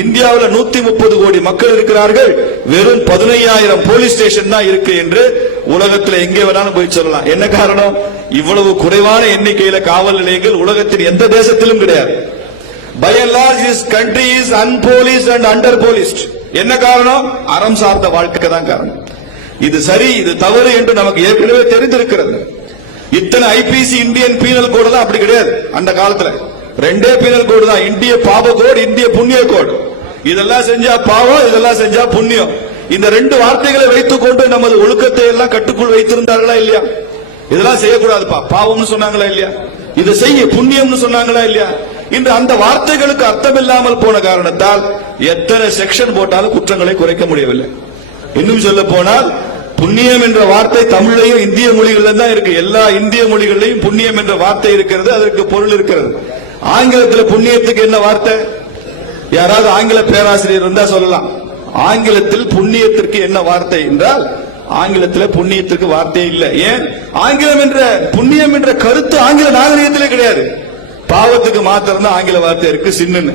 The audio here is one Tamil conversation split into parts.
இந்தியாவில் நூத்தி முப்பது கோடி மக்கள் இருக்கிறார்கள். வெறும் பதினையாயிரம் போலீஸ் ஸ்டேஷன் தான் இருக்கு என்று உலகத்தில் எங்கே வேணாலும் போய் சொல்லலாம். என்ன காரணம்? இவ்வளவு குறைவான எண்ணிக்கையில காவல் நிலையங்கள் உலகத்தின் எந்த தேசத்திலும் கிடையாது. By and large is country is unpoliced and under policed என்ன காரணம்? அறம் சார்ந்த வாழ்க்கை தான் காரணம். இது சரி இது தவறு என்று நமக்கு ஏற்கனவே தெரிந்திருக்கிறது. இத்தனை ஐபிசி இந்தியன் பீனல் கோடு தான் அப்படி கிடையாது அந்த காலத்துல. ரெண்டே பீனல் கோடு தான். இந்திய பாப கோடு இந்திய புண்ணிய கோடு இதெல்லாம் செஞ்சா பாவம் இதெல்லாம் செஞ்சா புண்ணியம். இந்த ரெண்டு வார்த்தைகளை வைத்துக் கொண்டு நமது ஒழுக்கத்தை எல்லாம் கட்டுக்குள் வைத்திருந்தார்களா இல்லையா? இதெல்லாம் செய்யக்கூடாதுப்பா. பாவம்னு சொன்னாங்களா இல்லையா? இதை செய்ய புண்ணியம்னு சொன்னாங்களா இல்லையா? இன்று அந்த வார்த்தைகளுக்கு அர்த்தம் இல்லாமல் போன காரணத்தால் எத்தனை செக்ஷன் போட்டாலும் குற்றங்களை குறைக்க முடியவில்லை. இன்னும் சொல்ல போனால் புண்ணியம் என்ற வார்த்தை தமிழையும் இந்திய மொழிகளிலும் தான் இருக்கு. எல்லா இந்திய மொழிகளிலையும் புண்ணியம் என்ற வார்த்தை இருக்கிறது அதற்கு பொருள் இருக்கிறது. ஆங்கிலத்தில் புண்ணியத்துக்கு என்ன வார்த்தை? யாராவது ஆங்கில பேராசிரியர் இருந்தா சொல்லலாம். ஆங்கிலத்தில் புண்ணியத்திற்கு என்ன வார்த்தை என்றால் ஆங்கிலத்தில் புண்ணியத்திற்கு வார்த்தையே இல்லை. ஏன்? ஆங்கிலம் என்ற புண்ணியம் என்ற கருத்து ஆங்கில நாகரிகத்திலே கிடையாது. பாவத்துக்கு மாத்திரம் தான் ஆங்கில வார்த்தை இருக்கு சின்னுன்னு.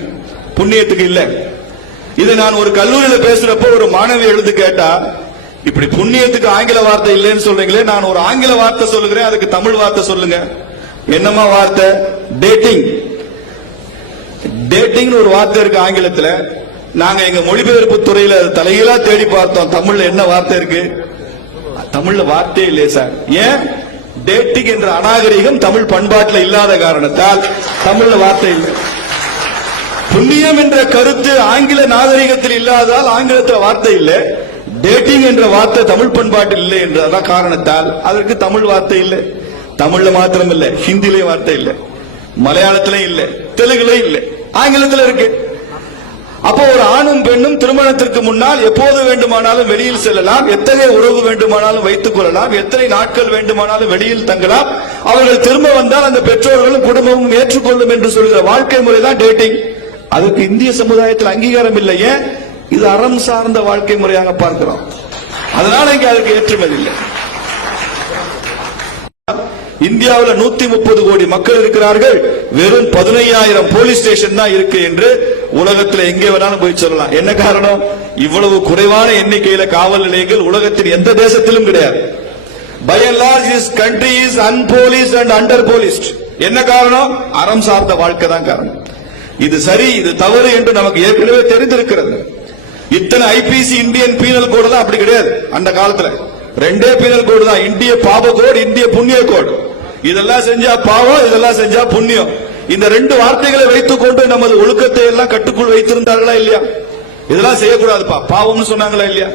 புண்ணியத்துக்கு இல்லை. இதை நான் ஒரு கல்லூரியில பேசுறப்போ ஒரு மாணவி எழுந்து கேட்டா இப்படி புண்ணியத்துக்கு ஆங்கில வார்த்தை இல்லைன்னு சொல்றீங்களே நான் ஒரு ஆங்கில வார்த்தை சொல்லுகிறேன் அதுக்கு தமிழ் வார்த்தை சொல்லுங்க. என்னமா வார்த்தை? டேட்டிங் டேட்டிங்னு ஒரு வார்த்தை இருக்கு ஆங்கிலத்துல. நாங்க எங்க மொழிபெயர்ப்பு துறையில அது தேடி பார்த்தோம். தமிழ்ல என்ன வார்த்தை இருக்கு? தமிழ்ல வார்த்தையே இல்லையே சார். ஏன்? டேட்டிங் என்ற அநாகரிகம் தமிழ் பண்பாட்டில் இல்லாத காரணத்தால் தமிழ்ல வார்த்தை இல்லை. புண்ணியம் என்ற கருத்து ஆங்கில நாகரிகத்தில் இல்லாததால் ஆங்கிலத்தில் வார்த்தை இல்லை. டேட்டிங் என்ற வார்த்தை தமிழ் பண்பாட்டில் இல்லை என்றதான் காரணத்தால் அதற்கு தமிழ் வார்த்தை இல்லை. தமிழ்ல மாத்திரம் இல்லை ஹிந்திலே வார்த்தை இல்லை. மலையாளத்திலும் இல்லை தெலுங்குல இல்லை. ஆங்கிலத்தில் இருக்கு. அப்போ ஒரு ஆணும் பெண்ணும் திருமணத்திற்கு முன்னால் எப்போது வேண்டுமானாலும் வெளியில் செல்லலாம். எத்தகைய உறவு வேண்டுமானாலும் வைத்துக் கொள்ளலாம். எத்தனை நாட்கள் வேண்டுமானாலும் வெளியில் தங்கலாம். அவர்கள் திரும்ப வந்தால் அந்த பெற்றோர்களும் குடும்பமும் ஏற்றுக்கொள்ளும் என்று சொல்கிற வாழ்க்கை முறை தான் டேட்டிங் அதுக்கு இந்திய சமுதாயத்தில் அங்கீகாரம் இல்லையே இது அறம் சார்ந்த வாழ்க்கை முறையாக பார்க்கிறோம். அதனால இங்க அதுக்கு ஏற்றுமதி இல்லை. இந்தியாவில் நூத்தி முப்பது கோடி மக்கள் இருக்கிறார்கள். வெறும் பதினையாயிரம் போலீஸ் ஸ்டேஷன் தான் இருக்கு என்று உலகத்துல எங்கே வேணாலும் போய் சொல்லலாம். என்ன காரணம்? இவ்வளவு குறைவான எண்ணிக்கையில காவல் நிலையங்கள் உலகத்தின் எந்த தேசத்திலும் கிடையாது. By and large is country is unpoliced and under policed என்ன காரணம்? அறம் சார்ந்த வாழ்க்கை தான் காரணம். இது சரி இது தவறு என்று நமக்கு ஏற்கனவே தெரிந்திருக்கிறது. இத்தனை ஐபிசி இந்தியன் பீனல் கோடு தான் அப்படி கிடையாது. அந்த காலத்துல. ரெண்டே பீனல் கோடு தான். இந்திய பாப கோடு இந்திய புண்ணிய கோடு. இதெல்லாம் செஞ்சா பாவம் இதெல்லாம் செஞ்சா புண்ணியம். இந்த ரெண்டு வார்த்தைகளை வைத்துக் கொண்டு நமது ஒழுக்கத்தை எல்லாம் கட்டுக்குள் வைத்திருந்தார்களா இல்லையா? இதெல்லாம் செய்யக்கூடாதுப்பா. பாவம்னு சொன்னாங்களா இல்லையா?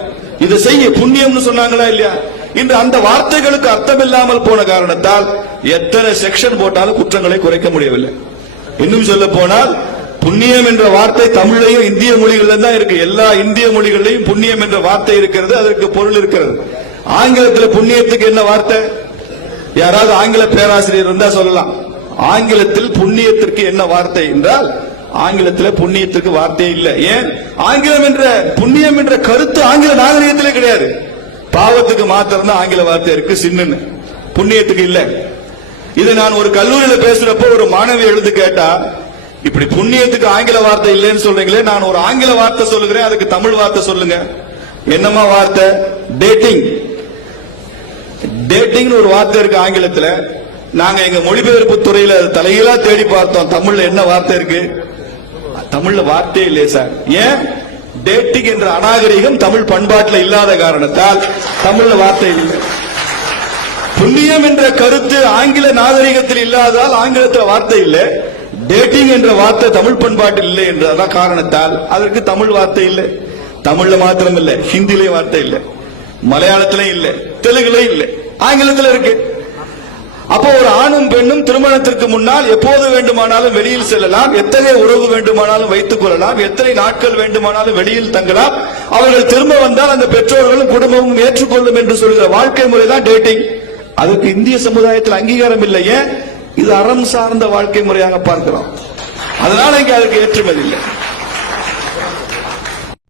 இதை செய்ய புண்ணியம்னு சொன்னாங்களா இல்லையா? இன்று அந்த வார்த்தைகளுக்கு அர்த்தம் இல்லாமல் போன காரணத்தால் எத்தனை செக்ஷன் போட்டாலும் குற்றங்களை குறைக்க முடியவில்லை. இன்னும் சொல்ல போனால் புண்ணியம் என்ற வார்த்தை தமிழையும் இந்திய மொழிகளிலும் தான் இருக்கு. எல்லா இந்திய மொழிகளிலையும் புண்ணியம் என்ற வார்த்தை இருக்கிறது அதற்கு பொருள் இருக்கிறது. ஆங்கிலத்தில் புண்ணியத்துக்கு என்ன வார்த்தை? யாராவது ஆங்கில பேராசிரியர் இருந்தா சொல்லலாம். ஆங்கிலத்தில் புண்ணியத்திற்கு என்ன வார்த்தை என்றால் ஆங்கிலத்தில் புண்ணியத்திற்கு வார்த்தையே இல்லை. ஏன்? ஆங்கிலம் என்ற புண்ணியம் என்ற கருத்து ஆங்கில நாகரிகத்திலே கிடையாது. பாவத்துக்கு மாத்திரம் தான் ஆங்கில வார்த்தை இருக்கு சின்னுன்னு. புண்ணியத்துக்கு இல்ல. இதை நான் ஒரு கல்லூரியில பேசுறப்போ ஒரு மாணவி எழுந்து கேட்டா இப்படி புண்ணியத்துக்கு ஆங்கில வார்த்தை இல்லைன்னு சொல்றீங்களே நான் ஒரு ஆங்கில வார்த்தை சொல்லுகிறேன் அதுக்கு தமிழ் வார்த்தை சொல்லுங்க. என்னமா வார்த்தை? டேட்டிங் டேட்டிங்னு ஒரு வார்த்தை இருக்கு ஆங்கிலத்துல. நாங்க எங்க மொழிபெயர்ப்பு துறையில அது தேடி பார்த்தோம். தமிழ்ல என்ன வார்த்தை இருக்கு? தமிழ்ல வார்த்தையே இல்லையே சார். ஏன்? டேட்டிங் என்ற அநாகரிகம் தமிழ் பண்பாட்டில் இல்லாத காரணத்தால் தமிழ்ல வார்த்தை இல்லை. புண்ணியம் என்ற கருத்து ஆங்கில நாகரிகத்தில் இல்லாததால் ஆங்கிலத்தில் வார்த்தை இல்லை. டேட்டிங் என்ற வார்த்தை தமிழ் பண்பாட்டில் இல்லை என்றதான் காரணத்தால் அதற்கு தமிழ் வார்த்தை இல்லை. தமிழ்ல மாத்திரம் இல்லை ஹிந்திலே வார்த்தை இல்லை. மலையாளத்திலும் இல்லை தெலுங்குல இல்லை. ஆங்கிலத்தில் இருக்கு. அப்போ ஒரு ஆணும் பெண்ணும் திருமணத்திற்கு முன்னால் எப்போது வேண்டுமானாலும் வெளியில் செல்லலாம். எத்தகைய உறவு வேண்டுமானாலும் வைத்துக் கொள்ளலாம். எத்தனை நாட்கள் வேண்டுமானாலும் வெளியில் தங்கலாம். அவர்கள் திரும்ப வந்தால் அந்த பெற்றோர்களும் குடும்பமும் ஏற்றுக்கொள்ளும் என்று சொல்கிற வாழ்க்கை முறை தான் டேட்டிங் அதுக்கு இந்திய சமுதாயத்தில் அங்கீகாரம் இல்லையே இது அறம் சார்ந்த வாழ்க்கை முறையாக பார்க்கிறோம். அதனால இங்க அதுக்கு ஏற்றுமதி இல்லை.